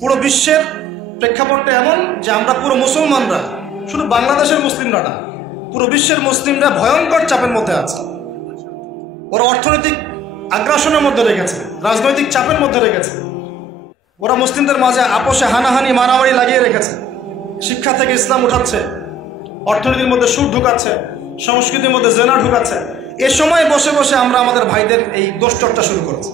পুরো বিশ্বের প্রেক্ষাপটটা এমন যে আমরা পুরো মুসলমানরা, শুধু বাংলাদেশের মুসলিমরা না, পুরো বিশ্বের মুসলিমরা ভয়ঙ্কর চাপের মধ্যে আছে। ওরা অর্থনৈতিক আগ্রাসনের মধ্যে রেখেছে, রাজনৈতিক চাপের মধ্যে রেখেছে। ওরা মুসলিমদের মাঝে আপোষে হানাহানি মারামারি লাগিয়ে রেখেছে। শিক্ষা থেকে ইসলাম উঠাচ্ছে, অর্থনীতির মধ্যে সুদ ঢুকাচ্ছে, সংস্কৃতির মধ্যে জেনা ঢুকাচ্ছে। এ সময় বসে বসে আমরা আমাদের ভাইদের এই দোষচর্চা শুরু করেছি,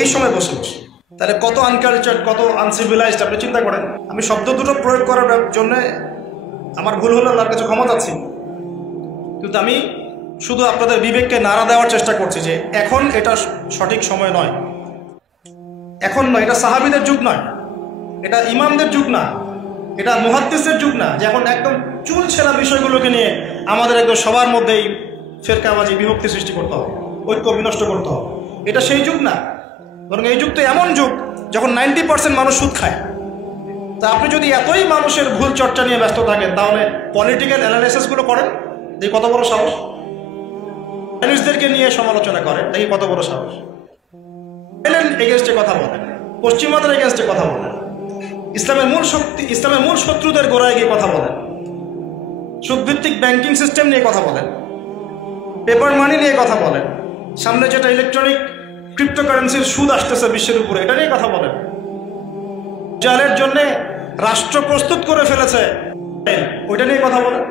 এই সময় বসে বসে। তাহলে কত আনকালচার্ড, কত আনসিভিলাইজড আপনি চিন্তা করেন। আমি শব্দ দুটো প্রয়োগ করার জন্য আমার ভুল হলে আল্লাহর কাছে ক্ষমা চাচ্ছি, কিন্তু আমি শুধু আপনাদের বিবেককে নাড়া দেওয়ার চেষ্টা করছি যে এখন এটা সঠিক সময় নয়, এখন নয়। এটা সাহাবীদের যুগ নয়, এটা ইমামদের যুগ না, এটা মুহাদ্দিসের যুগ না, যে এখন একদম চুল ছেঁড়া বিষয়গুলোকে নিয়ে আমাদের একদম সবার মধ্যেই ফেরকাবাজি, বিভক্তি সৃষ্টি করতে হবে, ঐক্য বিনষ্ট করতে হবে। এটা সেই যুগ না, বরং এই যুগ তো এমন যুগ যখন 90% মানুষ সুদ খায়। তা আপনি যদি এতই মানুষের ভুল চর্চা নিয়ে ব্যস্ত থাকেন, তাহলে পলিটিক্যাল অ্যানালাইসিসগুলো করেন, দেখি কত বড় সাহস। মানুষদেরকে নিয়ে সমালোচনা করেন, দেখি কত বড় সাহস। এগেনস্টে কথা বলেন, পশ্চিমাদের এগেনস্টে কথা বলেন, ইসলামের মূল শক্তি, ইসলামের মূল শত্রুদের গোড়ায় গিয়ে কথা বলেন, সুদভিত্তিক ব্যাংকিং সিস্টেম নিয়ে কথা বলেন, পেপার মানি নিয়ে কথা বলেন, সামনে যেটা ইলেকট্রনিক ক্রিপ্টোকারেন্সির সুদ আসতেছে বিশ্বের উপরে, এটা নিয়ে কথা বলেন। জালের জন্য রাষ্ট্র প্রস্তুত করে ফেলেছে, ওইটা নিয়ে কথা বলেন।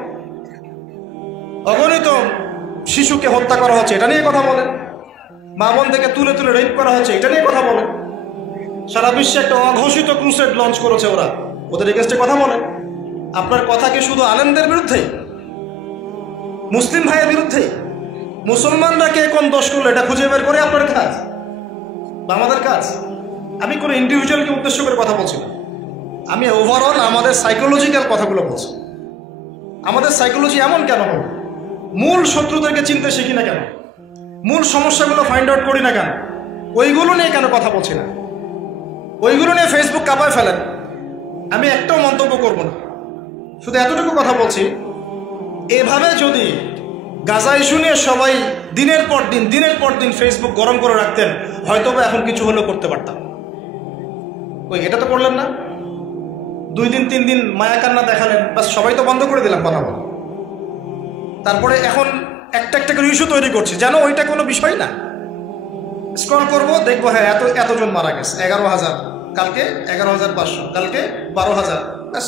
অগণিত শিশুকে হত্যা করা হচ্ছে, এটা নিয়ে কথা বলেন। মা বোন থেকে তুলে তুলে রেপ করা হচ্ছে, এটা নিয়ে কথা বলেন। সারা বিশ্বে একটা অঘোষিত ক্রুসেড লঞ্চ করেছে ওরা, ওদের এগেন্স্টে কথা বলেন। আপনার কথা কি শুধু আলেমদের বিরুদ্ধে, মুসলিম ভাইয়ের বিরুদ্ধে? মুসলমানরা কে কোন দোষ করলো এটা খুঁজে বের করে আপনার কাজ বা আমাদের কাজ। আমি কোনো ইন্ডিভিজুয়ালকে উদ্দেশ্য করে কথা বলছি না, আমি ওভারঅল আমাদের সাইকোলজিক্যাল কথাগুলো বলছি। আমাদের সাইকোলজি এমন কেন হল? মূল শত্রুদেরকে চিনতে শিখি না কেন? মূল সমস্যাগুলো ফাইন্ড আউট করি না কেন? ওইগুলো নিয়ে কেন কথা বলছি না? ওইগুলো নিয়ে ফেসবুক কাঁপায় ফেলেন, আমি একটাও মন্তব্য করব না, শুধু এতটুকু কথা বলছি। এভাবে যদি গাজা ইস্যু নিয়ে সবাই দিনের পর দিন ফেসবুক গরম করে রাখতেন, হয়তো বা এখন কিছু হলেও করতে পারতাম। ওই এটা তো করলেন না, 2 দিন 3 দিন মায়া কান্না দেখালেন, বাস সবাই তো বন্ধ করে দিলাম কথা বলা। তারপরে এখন একটা একটা করে ইস্যু তৈরি করছি যেন ওইটা কোনো বিষয় না। স্ক্রল করবো, দেখবো হ্যাঁ এতজন মারা গেছে, 11,000, কালকে 11,500, কালকে 12,000। ব্যাস,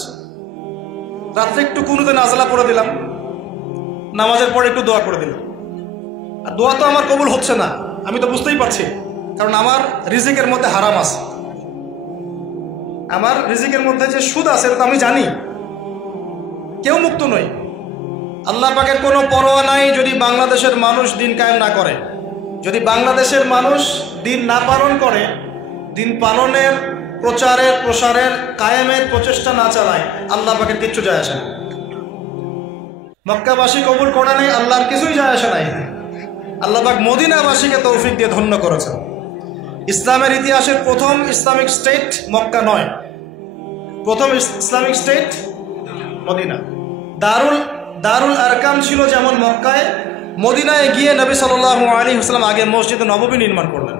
রাত্রে একটু কুনুতে নাজলা পড়ে দিলাম, নামাজের পরে একটু দোয়া করে দিলাম। আর দোয়া তো আমার কবুল হচ্ছে না, আমি তো বুঝতেই পারছি, কারণ আমার রিজিকের মধ্যে হারাম আছে, আমার রিজিকের মধ্যে যে সুদ আছে এটা তো আমি জানি। কেউ মুক্ত নই, আল্লাহ পাকের কোনো পরোয়া নাই যদি বাংলাদেশের মানুষ দিন কায়েম না করে। যদি বাংলাদেশের মানুষ দিন না পালন করে, দিন পালনের, প্রচারের, প্রসারের, কায়েমের প্রচেষ্টা না চালায়, আল্লাহ পাকের কিচ্ছু যায় আসে না। মক্কাবাসী কবুল করে নেই, আল্লাহর কিছুই যায় আসে নাই। আল্লাহ পাক মদিনাবাসীকে তৌফিক দিয়ে ধন্য করেছেন। ইসলামের ইতিহাসের প্রথম ইসলামিক স্টেট মক্কা নয়, প্রথম ইসলামিক স্টেট মদিনা। দারুল আরকাম ছিল যেমন মক্কায়, মদিনায় গিয়ে নবী সাল্লাল্লাহু আলাইহি ওয়াসাল্লাম আগে মসজিদে নববী নির্মাণ করলেন।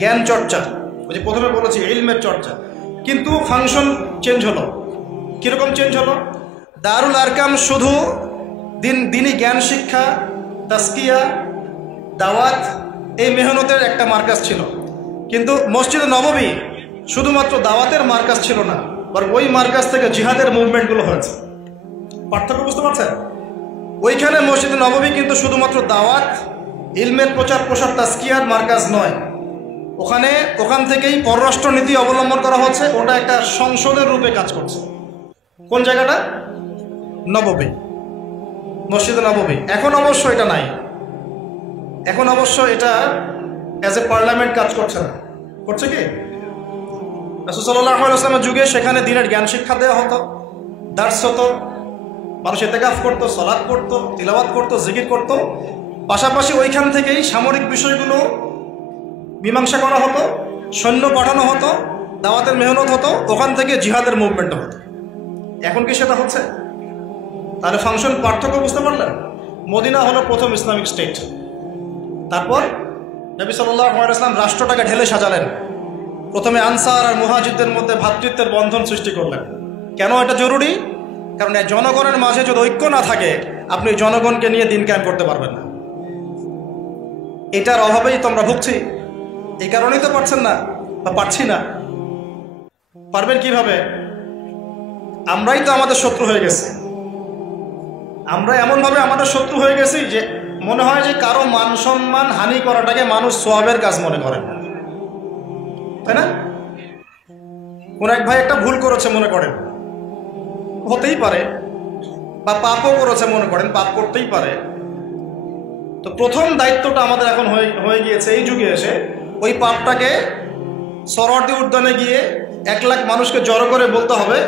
জ্ঞান চর্চা, ওই যে প্রথমে বলেছি ইলমের চর্চা, কিন্তু ফাংশন চেঞ্জ হলো। কীরকম চেঞ্জ হলো? দারুল আরকাম শুধু দিনী জ্ঞান শিক্ষা, তাসকিয়া, দাওয়াত, এই মেহনতের একটা মার্কাজ ছিল। কিন্তু মসজিদে নববী শুধুমাত্র দাওয়াতের মার্কাজ ছিল না, বরং ওই মার্কাজ থেকে জিহাদের মুভমেন্টগুলো হয়েছে। পার্থক্য বুঝতে পারছেন? ওইখানে মসজিদে নববী কিন্তু শুধুমাত্র দাওয়াত, ইলমের প্রচার প্রসার, তাসকিয়ার মার্কাজ নয়। ওখান থেকেই পররাষ্ট্র নীতি অবলম্বন করা হচ্ছে, ওটা একটা সংসদের রূপে কাজ করছে। কোন জায়গাটা? নববী, মসজিদে নববী। এখন অবশ্য এটা নাই, এখন অবশ্য এটা অ্যাজ এ পার্লামেন্ট কাজ করছে না। করছে কি? রাসূল সাল্লাল্লাহু আলাইহি ওয়াসাল্লামের যুগে সেখানে দ্বীনের জ্ঞান শিক্ষা দেওয়া হতো, দার্স হতো, মানুষ ইতিকাফ করতো, সালাত করতো, তিলাওয়াত করতো, জিকির করতো। পাশাপাশি ওইখান থেকেই সামরিক বিষয়গুলো মীমাংসা করা হতো, সৈন্য পাঠানো হতো, দাওয়াতের মেহনত হতো, ওখান থেকে জিহাদের মুভমেন্ট হতো। এখন কি সেটা হচ্ছে? তাহলে ফাংশন পার্থক্য বুঝতে পারলেন? মদিনা হলো প্রথম ইসলামিক স্টেট। তারপর নবী সাল্লাল্লাহু আলাইহি ওয়াসাল্লাম রাষ্ট্রটাকে ঢেলে সাজালেন, প্রথমে আনসার আর মুহাজিরদের মধ্যে ভ্রাতৃত্বের বন্ধন সৃষ্টি করলেন। কেন এটা জরুরি? কারণ জনগণের মাঝে যদি ঐক্য না থাকে, আপনি জনগণকে নিয়ে দিন কায়েম করতে পারবেন না। এটার অভাবেই তো আমরা ভুগছি। এই কারণেই তো পারছেন না বা পারছি না। পারবেন কিভাবে? আমরাই তো আমাদের শত্রু হয়ে গেছি। আমরা এমনভাবে আমাদের শত্রু হয়ে গেছি যে মনে হয় যে কারো মান সম্মান হানি করাটাকে মানুষ সোয়াবের কাজ মনে করে, তাই না? কোন এক ভাই একটা ভুল করেছে মনে করেন, হতেই পারে, বা পাপও করেছে মনে করেন, পাপ করতেই পারে। তো প্রথম দায়িত্বটা আমাদের এখন হয়ে গিয়েছে এই যুগে এসে, ওই পাপটাকে সরোয়ার্দী উদ্যানে গিয়ে 1 লাখ মানুষকে জড়ো করে বলতে হবে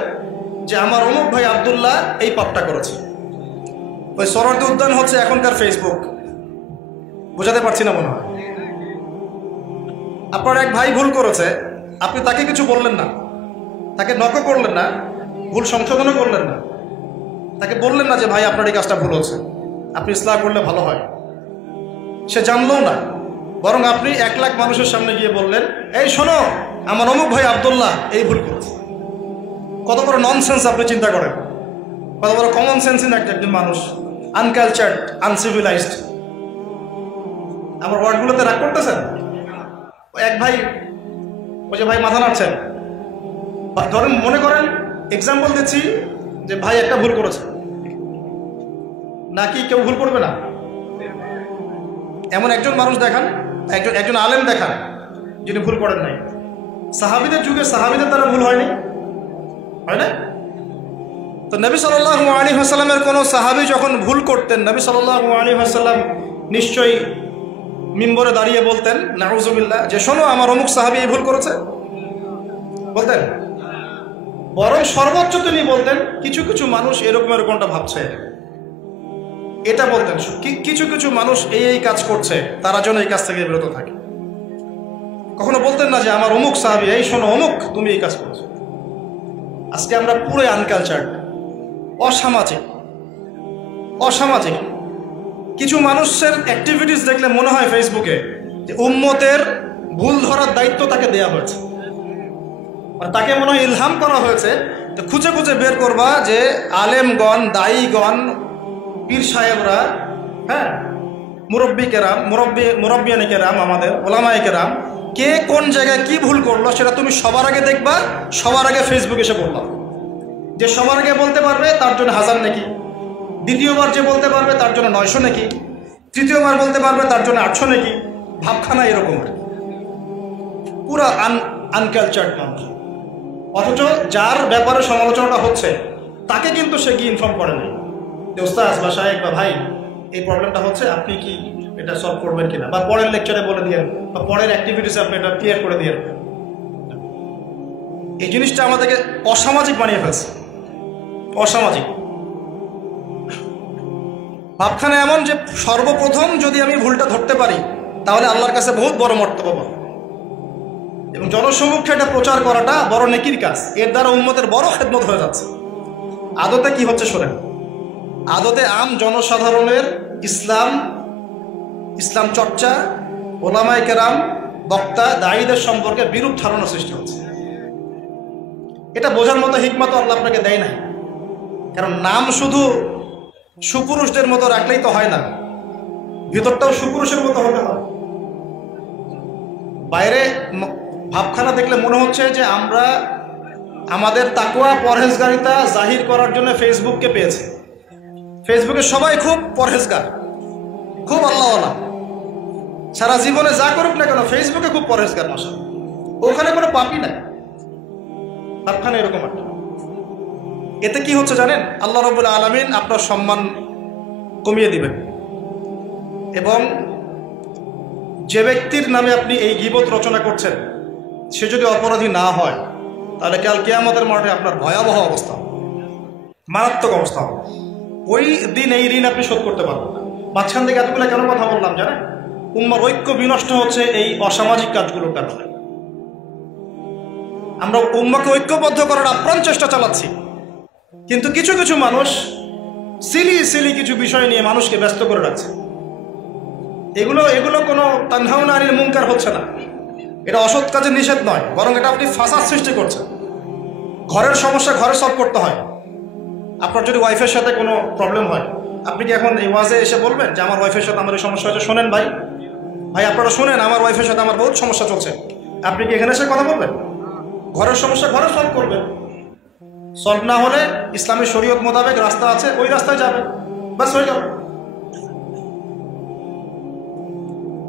যে আমার অমুক ভাই আব্দুল্লাহ এই পাপটা করেছে। ওই সরোয়ার্দী উদ্যান হচ্ছে এখনকার ফেসবুক। বোঝাতে পারছি না মনে হয়। আপনার এক ভাই ভুল করেছে, আপনি তাকে কিছু বললেন না, তাকে নকও করলেন না, ভুল সংশোধনও করলেন না, তাকে বললেন না যে ভাই আপনার এই কাজটা ভুল হচ্ছে, আপনি ইসলাহ করলে ভালো হয়। সে জানলও না, বরং আপনি 1 লাখ মানুষের সামনে গিয়ে বললেন, এই শোনো, আমার অমুক ভাই আব্দুল্লাহ এই ভুল করেছে। কত বড় ননসেন্স আপনি চিন্তা করেন, কত বড় কমন সেন্সহীন একজন মানুষ, আনকালচার্ড, আনসিভিলাইজড। আমার ওয়ার্ডগুলোতে রাগ করতেছেন? এক ভাই, ওই যে ভাই মাথা নাড়ছেন, ধরেন মনে করেন, এক্সাম্পল দিচ্ছি যে ভাই একটা ভুল করেছে, নাকি কেউ ভুল করবে না? এমন একজন মানুষ দেখান, একজন আলেম দেখান যিনি ভুল করেন নাই। সাহাবীদের যুগে সাহাবীদের দ্বারা ভুল হয়নি, হয় না? তো নবী সাল্লাল্লাহু আলাইহি ওয়াসাল্লামের কোনো সাহাবী যখন ভুল করতেন, নবী সাল্লাল্লাহু আলাইহি ওয়াসাল্লাম নিশ্চয়ই মিম্বরে দাঁড়িয়ে বলতেন নাউযুবিল্লাহ যে শোনো আমার অমুক সাহাবী এই ভুল করেছে, বলতেন? বরং সর্বোচ্চ তিনি বলতেন কিছু কিছু মানুষ এরকমটা ভাবছে, এটা বলতেন। কিছু কিছু মানুষ এই কাজ করছে, তারা যেন এই কাজ থেকে বিরত থাকে। কখনো বলতেন না যে আমার অমুক সাহাবী এই শোনো অমুক তুমি এই কাজ করছো। আজকে আমরা পুরো আনকালচার্ড, অসামাজিক। কিছু মানুষের অ্যাক্টিভিটিস দেখলে মনে হয় ফেসবুকে যে উম্মতের ভুল ধরার দায়িত্ব তাকে দেয়া হয়েছে, মানে তাকে মনে হয় ইলহাম করা হয়েছে যে খুঁজে খুঁজে বের করবা যে আলেমগণ, দায়ীগণ, পীর সাহেবরা, হ্যাঁ, মুরব্বিয়ানে কেরাম, আমাদের ওলামায়ে কেরাম, কে কোন জায়গায় কি ভুল করলো সেটা তুমি সবার আগে দেখবা, সবার আগে ফেসবুকে এসে বললাম। যে সবার আগে বলতে পারবে তার জন্য 1000 নাকি, দ্বিতীয়বার যে বলতে পারবে তার জন্য 900 নাকি, তৃতীয়বার বলতে পারবে তার জন্য 800 নাকি। ভাবখানা এরকম পুরা আনকালচার্ড মানুষ। অথচ যার ব্যাপারে সমালোচনাটা হচ্ছে তাকে কিন্তু সে গিয়ে ইনফর্ম করে নাই যে ওস্তাদ বা সাহেব বা ভাই এই প্রবলেমটা হচ্ছে, আপনি কি এটা সলভ করবেন কিনা, বা পরের লেকচারে বলে দিয়েন, বা পরের অ্যাক্টিভিটিসে আপনি এটা ক্লিয়ার করে দিয়েন। এই জিনিসটা আমাদেরকে অসামাজিক বানিয়ে ফেলছে, অসামাজিক। ভাবখানা এমন যে সর্বপ্রথম যদি আমি ভুলটা ধরতে পারি তাহলে আল্লাহর কাছে বহুত বড় মর্তবা পাবো, এবং জনসমক্ষে এটা প্রচার করাটা বড় নেকির কাজ। এর দ্বারা উম্মতের বড় খেদমত হয়ে যাচ্ছে। আদতে কি হচ্ছে শোনেন, আদতে আম জনসাধারণের ইসলাম চর্চা, ওলামায়ে কেরাম, বক্তা, দায়ীদের সম্পর্কে বিরূপ ধারণা সৃষ্টি হচ্ছে। এটা বোঝার মতো হিকমত আল্লাহ আপনাকে দেয় নাই। কারণ নাম শুধু সুপুরুষদের মতো রাখলেই তো হয় না, ভিতরটাও সুপুরুষের মতো হতে হয়। বাইরে ভাবখানা দেখলে মনে হচ্ছে যে আমরা আমাদের তাকওয়া পরহেজগারিতা জাহির করার জন্য ফেসবুককে পেয়েছি। ফেসবুকে সবাই খুব পরহেজগার, খুব আল্লাহওয়ালা, সারা জীবনে যা করুক না কেন ফেসবুকে খুব পরহেজগার মশা, ওখানে কোনো পাপই নাই। ভাবখানা এরকম একটা। এতে কি হচ্ছে জানেন, আল্লাহ রাব্বুল আলামিন আপনার সম্মান কমিয়ে দিবেন, এবং যে ব্যক্তির নামে আপনি এই গীবত রচনা করছেন সে যদি অপরাধী না হয় তাহলে কাল কিয়ামতের মাঠে আপনার ভয়াবহ অবস্থা, মারাত্মক অবস্থা হবে। ওই দিন এই ঋণ আপনি শোধ করতে পারবেন না। মাঝখান থেকে এতগুলো কেন কথা বললাম জানেন? উম্মার ঐক্য বিনষ্ট হচ্ছে এই অসামাজিক কাজগুলোর কারণে। আমরা উম্মাকে ঐক্যবদ্ধ করার আপ্রাণ চেষ্টা চালাচ্ছি, কিন্তু কিছু কিছু মানুষ সিলি কিছু বিষয় নিয়ে মানুষকে ব্যস্ত করে রাখছে। এগুলো কোনো তানহাউনা আনিল মুনকার হচ্ছে না, এটা অসৎ কাজে নিষেধ নয়, বরং এটা আপনি ফাসাদ সৃষ্টি করছেন। ঘরের সমস্যা ঘরে সলভ করতে হয়। আপনার যদি ওয়াইফের সাথে কোনো প্রবলেম হয়, আপনি কি এখন এই ওয়াজে এসে বলবেন যে আমার ওয়াইফের সাথে আমার এই সমস্যা হচ্ছে, শোনেন ভাই আপনারা শোনেন, আমার ওয়াইফের সাথে আমার বহুত সমস্যা চলছে, আপনি কি এখানে এসে কথা বলবেন? ঘরের সমস্যা ঘরে সলভ করবেন। সলভ না হলে ইসলামী শরীয়ত মোতাবেক রাস্তা আছে, ওই রাস্তায় যাবে, বাস হয়ে যাবে।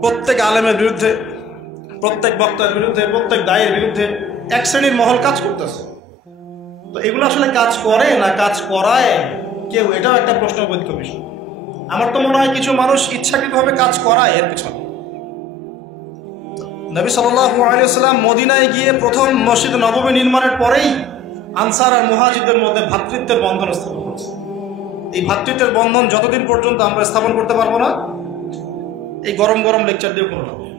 প্রত্যেক আলেমের বিরুদ্ধে, প্রত্যেক বক্তার বিরুদ্ধে, প্রত্যেক দায়ের বিরুদ্ধে এক শ্রেণীর মহল কাজ করতেছে। তো এগুলো আসলে কাজ করে না কাজ করায় কেউ, এটাও একটা প্রশ্নবোধক বিষয়। আমার তো মনে হয় কিছু মানুষ ইচ্ছাকৃতভাবে কাজ করায় এর পিছনে। নবী সাল্লাল্লাহু আলাইহি ওয়াসাল্লাম মদিনায় গিয়ে প্রথম মসজিদ নববী নির্মাণের পরেই আনসার আর মুহাজিরদের মধ্যে ভ্রাতৃত্বের বন্ধন স্থাপন করছে। এই ভ্রাতৃত্বের বন্ধন যতদিন পর্যন্ত আমরা স্থাপন করতে পারবো না, এই গরম গরম লেকচার দিয়ে কোনো লাভ নেই।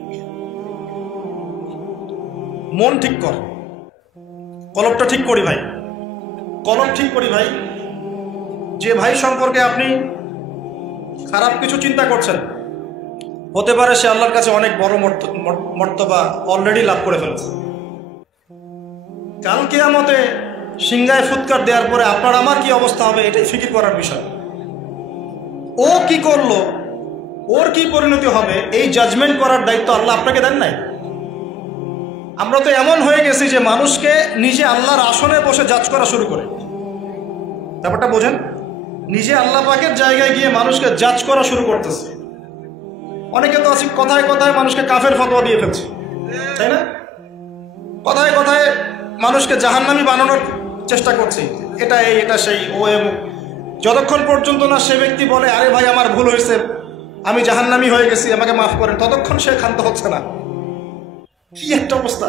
মন ঠিক কর, কলবটা ঠিক করি ভাই, কলব ঠিক করি ভাই। যে ভাই সম্পর্কে আপনি খারাপ কিছু চিন্তা করছেন, হতে পারে সে আল্লাহর কাছে অনেক বড় মর্তবা অলরেডি লাভ করে ফেলেছে। কাল কিয়ামতে সিংহায় ফুৎকার দেওয়ার পরে আপনার আমার কি অবস্থা হবে, এটাই ফিকির করার বিষয়। ও কি করলো, ওর কি পরিণতি হবে, এই জাজমেন্ট করার দায়িত্ব আল্লাহ আপনাকে দেন নাই। আমরা তো এমন হয়ে গেছি যে মানুষকে নিজে আল্লাহর আসনে বসে জাজ করা শুরু করে। ব্যাপারটা বোঝেন, নিজে আল্লাহ পাকের জায়গায় গিয়ে মানুষকে জাজ করা শুরু করতেছে। অনেকে তো আছে কথায় কথায় মানুষকে কাফের ফতোয়া দিয়ে ফেলছে, তাই না? কথায় কথায় মানুষকে জাহান্নামী বানানোর চেষ্টা করছে, এটা এই এটা সেই, ও এমন। যতক্ষণ পর্যন্ত না সে ব্যক্তি বলে আরে ভাই আমার ভুল হয়েছে, আমি জাহান্নামী হয়ে গেছি, আমাকে মাফ করেন, ততক্ষণ সে ক্ষান্ত হচ্ছে না। কি একটা অবস্থা!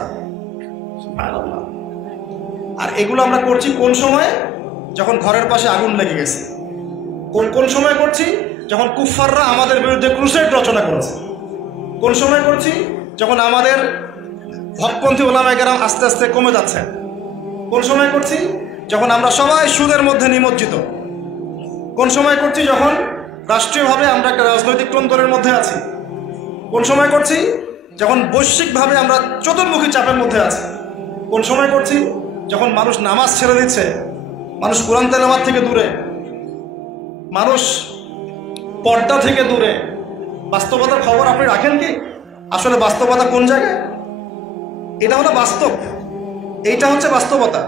আর এগুলো আমরা করছি কোন সময়? যখন ঘরের পাশে আগুন লেগে গেছে। কোন সময় করছি? যখন কুফফাররা আমাদের বিরুদ্ধে ক্রুসেড রচনা করেছে। কোন সময় করছি? যখন আমাদের হকপন্থী ওলামায়ে কেরাম আস্তে আস্তে কমে যাচ্ছে। কোন সময় করছি? যখন আমরা সবাই সুদের মধ্যে নিমজ্জিত। কোন সময় করছি? যখন রাষ্ট্রীয়ভাবে আমরা একটা রাজনৈতিক তন্ত্রের মধ্যে আছি। কোন সময় করছি? যখন বৈশ্বিকভাবে আমরা চতুর্মুখী চাপের মধ্যে আছি। কোন সময় করছি? যখন মানুষ নামাজ ছেড়ে দিচ্ছে, মানুষ কোরআন তেলাওয়াত থেকে দূরে, মানুষ পর্দা থেকে দূরে। বাস্তবতার খবর আপনি রাখেন কি? আসলে বাস্তবতা কোন জায়গায়? এটা হলো বাস্তব, এইটা হচ্ছে বাস্তবতা।